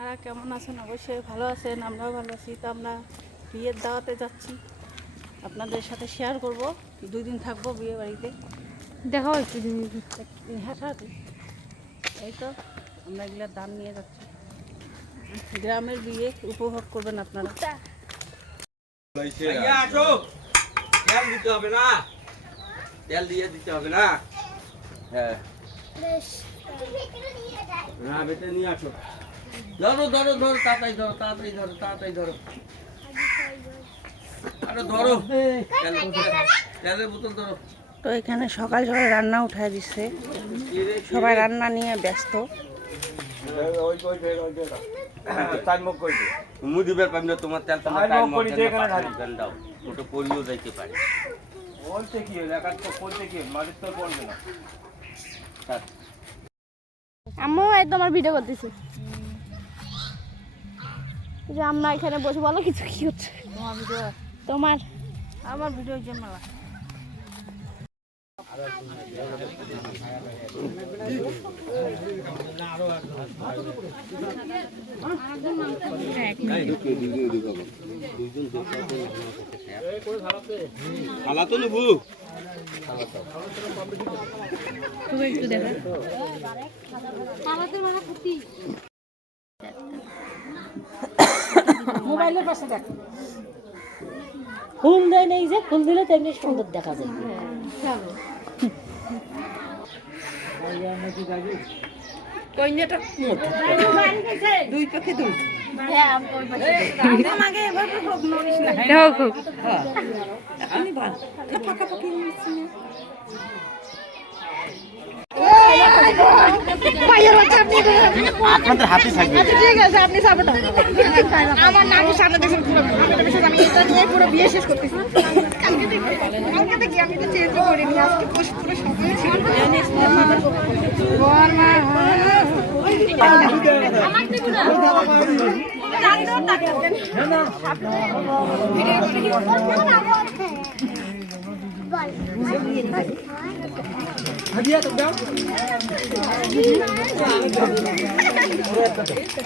আপনারা কেমন আছেন? অবশ্যই ভালো আছেন আমরাও ভালো আছি। তো আমরা বিয়ের দাওয়াতে যাচ্ছি। আপনাদের সাথে শেয়ার করব। দুই দিন থাকব বিয়ে বাড়িতে। দেখাও একটু হ্যাঁ সাথে এই তো আমরা এগুলোর দাম নিয়ে যাচ্ছি। গ্রামের বিয়ে উপভোগ করবেন আপনারা। তেল দিতে হবে না। তেল দিয়ে দিতে হবে না। হ্যাঁ। হ্যাঁ বেটে নিয়ে আসো। ধরো ধরো ধরো তাড়াতাড়ি ধরো তাড়াতাড়ি ধরো তাড়াতাড়ি ধরো। আরে ধরো। তেল তেলের বোতল ধরো। তো এখানে সকাল সকাল রান্না উঠায় দিচ্ছে সবাই রান্না নিয়ে ব্যস্ত। মুদিবের পাবি না তোমার তেল তোমার আর টাইম মুখ করি যে এখানে ঢালি। দাও ওটা পরিও যাইতে পারে বলতে কি হলো তো বলতে কি মাঝে তো বলবে না আম্মু একদম আমার ভিডিও করতেছে। যে আমরা এখানে বসে বলো কিছু কি হচ্ছে? তোমার ভিডিও? আমার ভিডিওর জন্য খালা তো নেবু একটু দেখা। মোবাইলের পাশে দেখ ফুল দেয় নেই যে ফুল দিলে তেমনি সুন্দর দেখা যায়। দুই পক্ষে দুই। দেখো খুব এখনই ভালো পাকাপাকি নিচ্ছি না আপনাদের হাতে থাকবে। ঠিক আছে আপনি সাপোর্ট আমার নামের সামনে দেখুন পুরো আমি এটা নিয়ে পুরো বিয়ে শেষ করতেছি। কালকে থেকে কালকে থেকে আমি তো চেঞ্জ করিনি আজকে পুরো পুরো সবাই ছিল বল মা আমার দিব না জানো টাকা দেন আমি আমি ধরো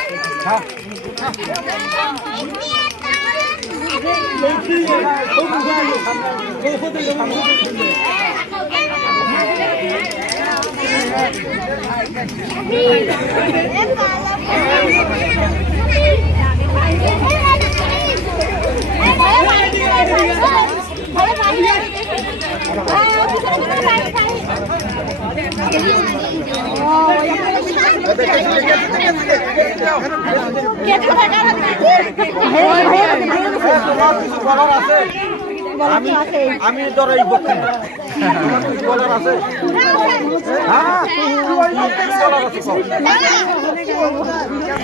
এই পক্ষে না। তোমার কিছু বলার আছে হ্যাঁ বলার আছে কও।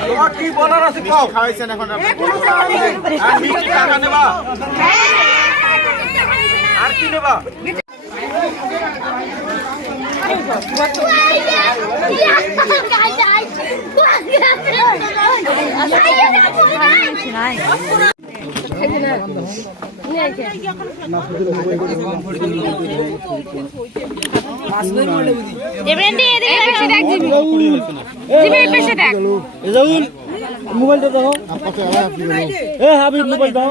তোমার কি বলার আছে কও খাওয়াইছেন এখন আর মিষ্টি টাকা নেবা। আর কি নেবা এমনি এদিকে বেশি দেখ জিবি জিবি বেশি দেখ এজাউল মোবাইলটা দাও। এ হাবিব মোবাইল দাও।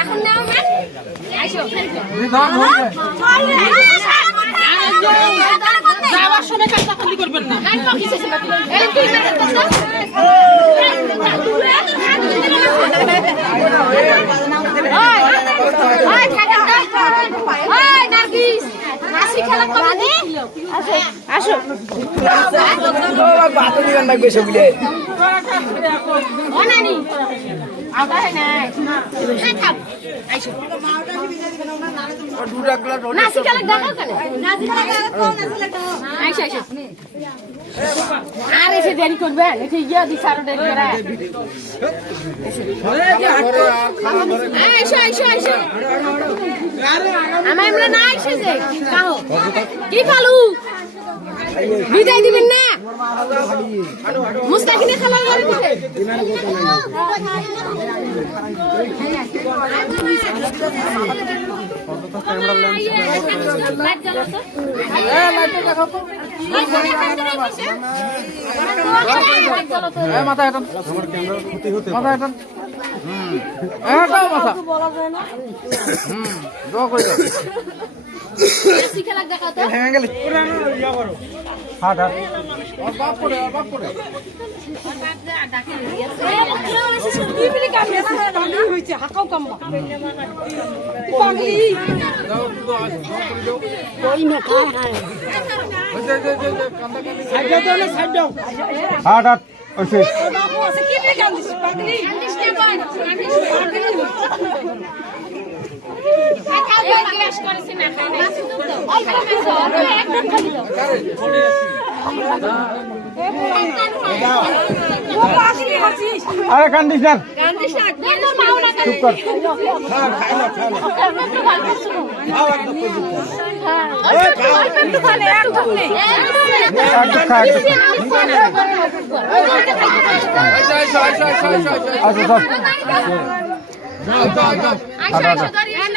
এখন নাও হ্যাঁ। আইসো যাওয়ার সময় কাজটা করবেন না? আসো বাতো দিবেন ভাই বেশি বলে কালে কালে কালে আর এসে দেরি করবে এসে ইয়া সারো দেরি করে আমার আমরা না কাহো কি খালু বিদায় দিবেন না মুস্তাকিনে খালার বাড়ি দিবে মাথা এটা মাথা এটা এটাও মাথা হুম দাও ভেঙে গেলি হাট হাট করে দাও ওই যে আরে কান্দিস না চুপ কর একটু খা একটু আচ্ছা আচ্ছা আচ্ছা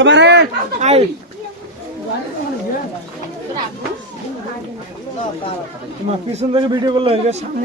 এবারে আই পিছন থেকে ভিডিও করলে সামনে।